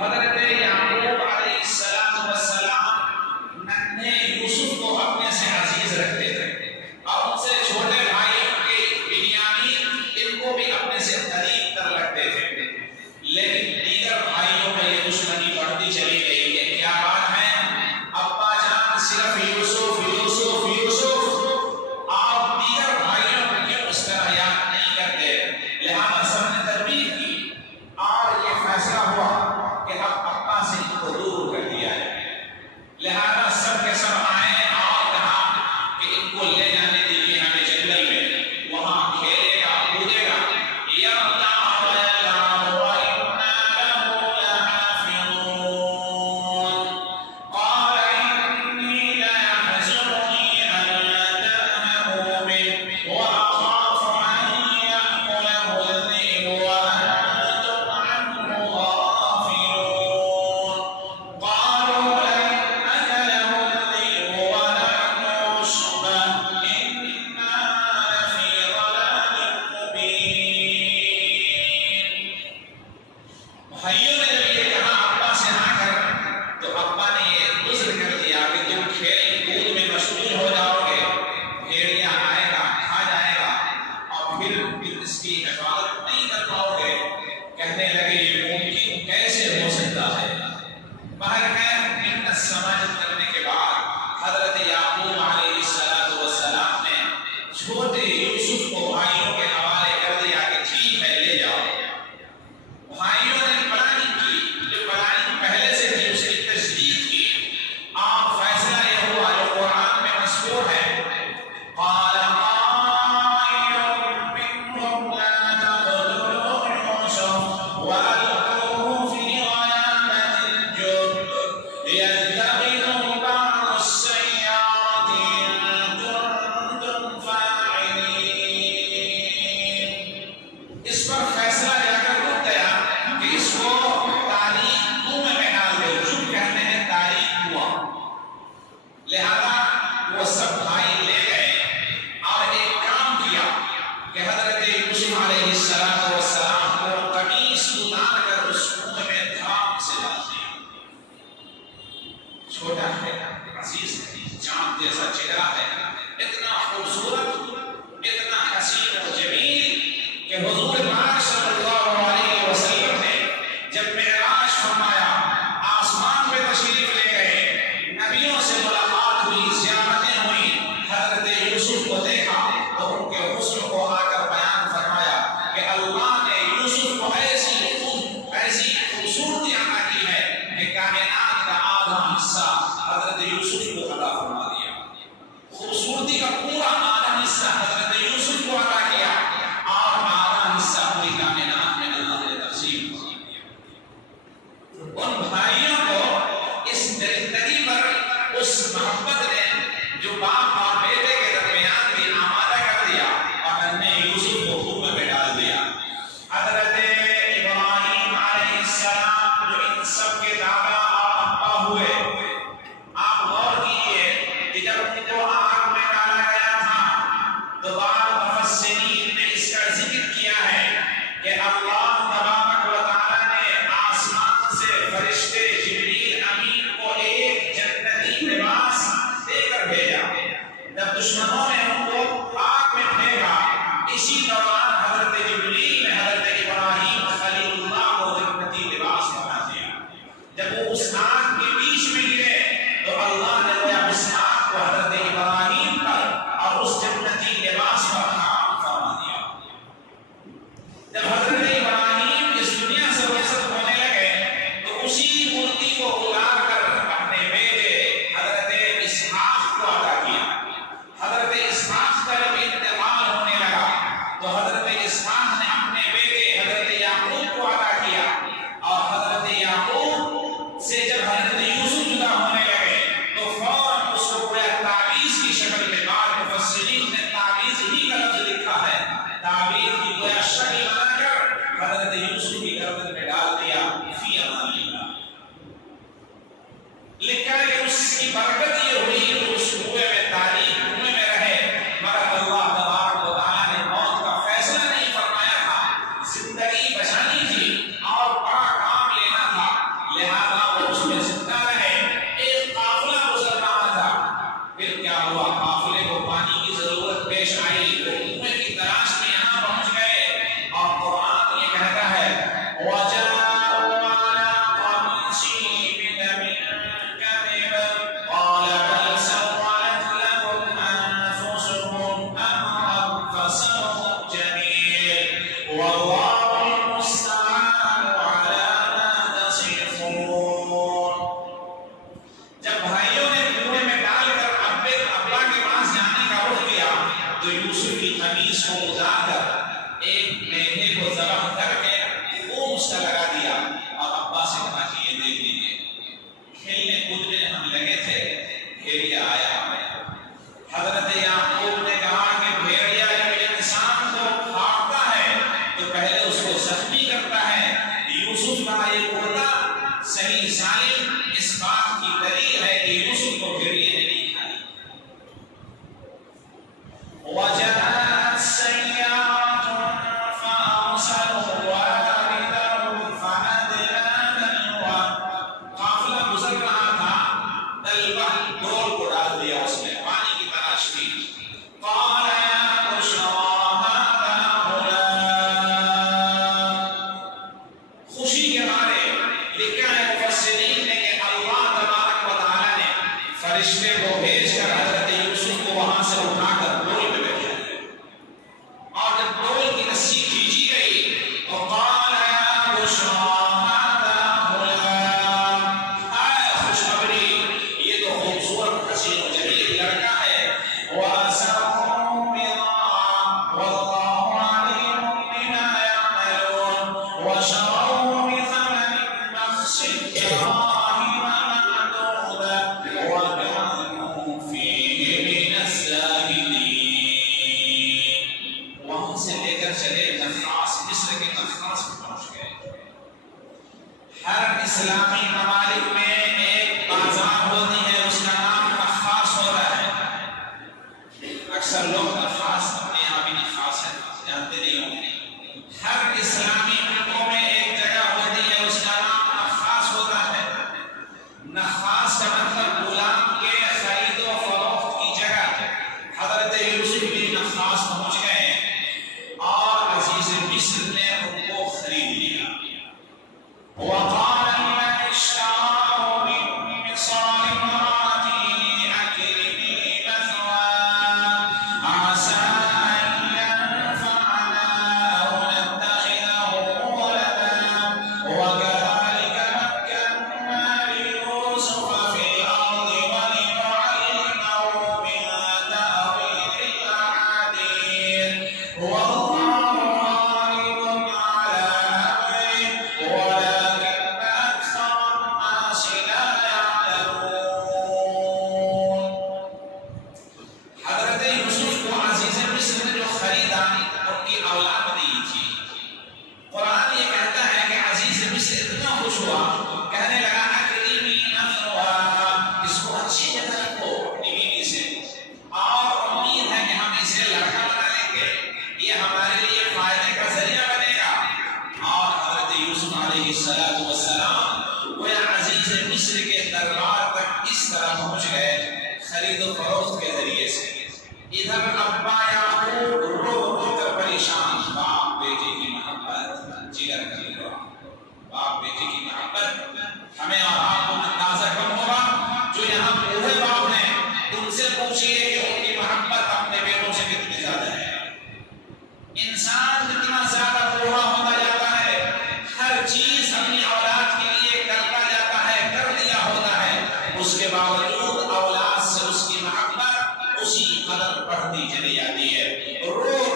حضرت یعقوب علیہ السلام ننھے یوسف کو اپنے سے عزیز رکھتے تھے اور ان سے چھوٹے بھائی ان کے بنیامین ان کو بھی اپنے سے قریب تر رکھتے تھے، لیکن دیگر بھائیوں میں یہ دشمنی بڑھتی چلی گئی کہ کیا بات ہے ابا جان صرف یوسف یوسف یوسف، آپ دیگر بھائیوں کو کیوں اس طرح یاد نہیں کرتے؟ لہذا سب نے تدبیر کی اور یہ فیصلہ ہوا کہ اب ابا سے ان کو دور کر دیا جائے۔ لہذا سب کے سب آئے اور کہا کہ ان کو لے جانے دیجیے ہمیں جنگل میں، وہاں کھیلے گا کودے گا، چھوٹا ہے عزیز ہے، چاند جیسا چہرہ ہے، اتنا خوبصورت، اتنا حسین و جمیل کہ حضور پاک صلی اللہ علیہ وسلم نے جب معراج فرمایا، آسمان پہ تشریف لے گئے، نبیوں سے ملاقات ہوئی، زیارتیں ہوئی، حضرت یوسف کو دیکھا تو ان کے حسن کو آ کر بیان فرمایا کہ اللہ نے یوسف کو ایسی خوبصورتی عطا کی ہے کہ کائنات کا آدھا حصہ حضرت یوسف کو عطا فرما دیا، خوبصورتی کا پورا آدھا حصہ حضرت یوسف کو عطا کیا اور آدھا حصہ پوری کائنات میں اللہ نے تقسیم کر دیا۔ ان بھائیوں کو اس زندگی پر اس محبت نے جو باپ اور بیٹے کے درمیان بھی آمادہ کر دیا اور ننھے یوسف کو کنویں میں ڈال دیا۔ حضرت ابراہیم علیہ السلام جو ان سب کے دادا اور ابا ہوئے، آپ غور کیجئے کہ جب ان کو آگ میں ڈالا گیا تھا تو بعض مفسرین نے اس کا ذکر کیا ہے کہ اللہ تبارک و تعالی نے آسمان سے فرشتے جبریل امین کو ایک جنتی لباس دے کر بھیجا۔ جب دشمنوں نے ان کو آگ میں پھینکا، اسی دوران حضرت جبریل نے حضرت ابراہیم خلیل اللہ کو جنتی لباس بنا دیا۔ جب وہ اس صحیح سالم اس بات کی دلیل ہے کہ یوسف کو پھر یہ نہیں کھائی. وجاءت سيارة فأرسلوا واردهم فأدلى دلوه. قافلہ گزر رہا تھا، دلوہ ڈول کو ڈال دیا اس نے، پانی کی تلاش تھی. قال يا بشرى هذا غلام. خوشی کے مارے لکھا ہے مفسرین نے کہ اللہ تبارک و تعالی نے فرشتے کو بھیج کر حضرت یوسف کو وہاں سے اٹھا کر ڈول پہ بھیجا. اور جب ڈول کی رسی کھینچی گئی تو قال یا بشرى هذا غلام. اے خوشخبری، یہ تو خوبصورت حسین و جمیل لڑکا ہے. وَأَسَرُّوا بِضَاعَةً وَاللَّهُ عَلِيمٌ بِمَا يَعْمَلُونَ. وَشَرَوْهُ بِثَمَنٍ بَخْسٍ دَرَاهِمَ مَعْدُودَةٍ وَكَانُوا فِيهِ مِنَ الزَّاهِدِينَ. وہاں سے لے کر چلے نخاس، مصر کے نخاس میں پہنچ گئے. ہر اسلامی ممالک میں ایک بازار ہوتی ہے، اس کا نام نخاس ہوتا ہے. اکثر لوگ نخاس اپنے یہاں بھی نخاس ہے جانتے نہیں ہوں گے. ہر اسلامی ملکوں میں ایک جگہ ہوتی ہے، اس کا نام نخاس ہوتا ہے. نخاس کا مطلب غلام کے خرید و فروخت کی جگہ. حضرت یوسف بھی نخاس پہنچ گئے اور عزیز مصر نے ان کو خرید لیا. وقال لمن اشتراه من مصر امرأتي أكرمي مثواه عسى أن ينفعنا أو نتخذه ولدا وكذلك مكنا ليوسف في الأرض ولنعلمه من تأويل الأحاديث والله غالب على أمره ولكن أكثر الناس لا يعلمون. حضرت یوسف کو عزیز مصر نے جو خریدا ان کی اولاد نہیں تھی. قرآن یہ کہتا ہے کہ عزیز مصر اتنا خوش ہوا، کہنے لگا اکریمی مثواه، اس کو اچھی جگہ رکھو اپنی بیوی سے، اور امید ہے کہ ہم اسے لڑکا بنا لیں گے، یہ ہمارے لیے فائدے کا ذریعہ بنے گا. اور حضرت یوسف علیہ السلام وہ عزیز مصر کے دربار تک اس طرح پہنچ گئے خرید و فروخت کے ذریعے سے. ادھر ابا یعقوب رو رو کر پریشان، باپ بیٹے کی محبت جگر کر لو. باپ بیٹے کی محبت ہمیں اور آپ کو اندازہ کم ہوگا. جو یہاں بوڑھے باپ ہیں ان سے پوچھئے کہ ان کی محبت اپنے بیٹوں سے کتنی زیادہ ہے. انسان جتنا زیادہ بوڑھا ہوتا جاتا ہے ہر چیز اپنی اولاد کے لیے کرتا جاتا ہے، کر لیا ہوتا ہے، اس کے باوجود اولاد سے اس کی محبت اسی قدر بڑھتی چلی جاتی ہے. رو